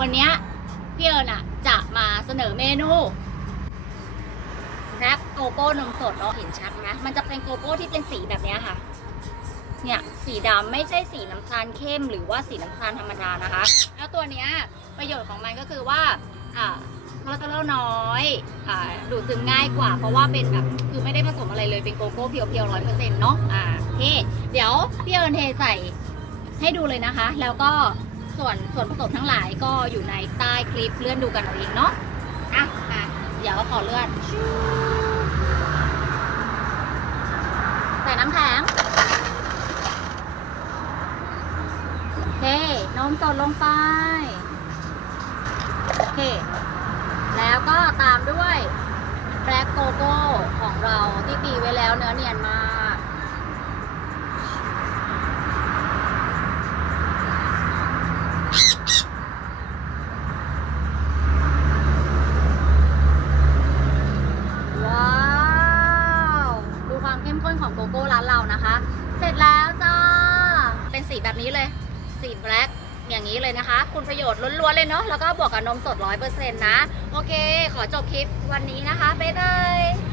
วันนี้พี่เอิญอะจะมาเสนอเมนูแรปโกโก้นมสดเนาะเห็นชัดไหมมันจะเป็นโกโก้ที่เป็นสีแบบนี้ค่ะ เนี่ยสีดำไม่ใช่สีน้ำตาลเข้มหรือว่าสีน้ำตาลธรรมดานะคะ แล้วตัวเนี้ยประโยชน์ของมันก็คือว่าอ่าคอเลสเตอรอลน้อยอ่าดูดซึมง่ายกว่า เพราะว่าเป็นแบบคือไม่ได้ผสมอะไรเลยเป็นโกโก้เพียวๆร้อยเปอร์เซ็นต์เนาะอ่าเคเดี๋ยวพี่เอิญเทใส่ให้ดูเลยนะคะ แล้วก็ ส่วนส่วนผสมทั้งหลายก็อยู่ในใต้คลิปเลื่อนดูกันเอาเองเนาะอะอะเดี๋ยวขอเลื่อนใส่น้ำแข็งเคนมสดลงไปโอเค แล้วก็ตามด้วยแบล็กโกโก้ของเราที่ตีไว้แล้วเนื้อเนียนมาก ว้าว ดูความเข้มข้นของโกโก้ร้านเรานะคะ เสร็จแล้วจ้า เป็นสี แบบนี้เลย สีแบล็กอย่างนี้เลยนะคะ คุณประโยชน์ล้วนๆเลยเนาะแล้วก็บวกกับนมสดร้อยเปอร์เซ็นต์นะ โอเค ขอจบคลิปวันนี้นะคะ บ๊ายบาย